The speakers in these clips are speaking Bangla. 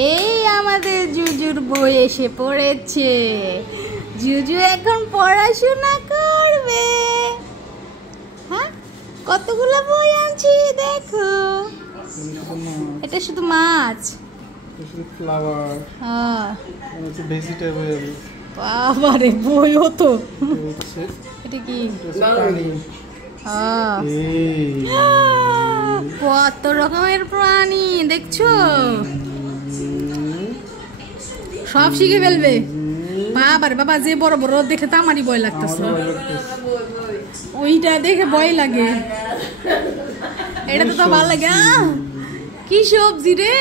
এই আমাদের জুজুর বই এসে পড়েছে। জুজু এখন পড়াশোনা করবে। হ্যাঁ, কতগুলো বই আনছি দেখো। এটা শুধু মাছ, ফ্লাওয়ার, হ্যাঁ ভেজিটেবল। বাবারে বইও তো। এটা কি? কত রকমের প্রাণী দেখছো, সব শিখে ফেলবে। বাবারে বাবা, যে বড় বড় দেখে তো আমারই ভয় লাগতেছে। ওইটা দেখে ভয় লাগে, এটা তো ভালো লাগে। কি সবজি রে,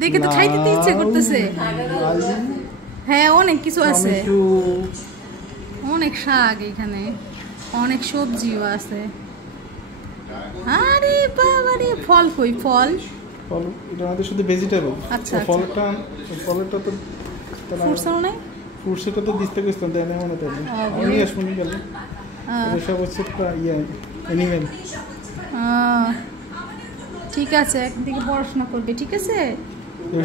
দেখে তো খাইতে ইচ্ছে করতেছে। হ্যাঁ, অনেক কিছু আছে, অনেক শাক, এখানে অনেক সবজিও আছে। আরে বাবারে, ফল কই? ফল এটা আমাদের শুধু ভেজিটেবল। আচ্ছা, ফলটা তো ফ্রুটস নাই। ফ্রুটস এটা তো দিতে কইতাম, দেয় না মনে তাই। আমি আসুনি গেল, এটা সব হচ্ছে অ্যানিমেল। ঠিক আছে, একদিকে পড়াশোনা করবে, ঠিক আছে।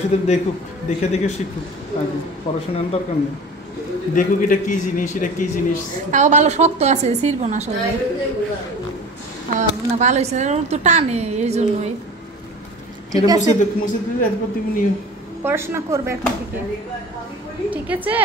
শুধু দেখুক, দেখে দেখে শিখুক, আগে পড়াশোনার দরকার নেই। দেখুক এটা কি জিনিস, এটা কি জিনিস। তাও ভালো শক্ত আছে, ছিড়বো না আসলে। না ভালো হয়েছে, তো টানে এই জন্যই। ঠিক আছে, পড়াশোনা পড়াশোনা করবে এখন থেকে, ঠিক আছে।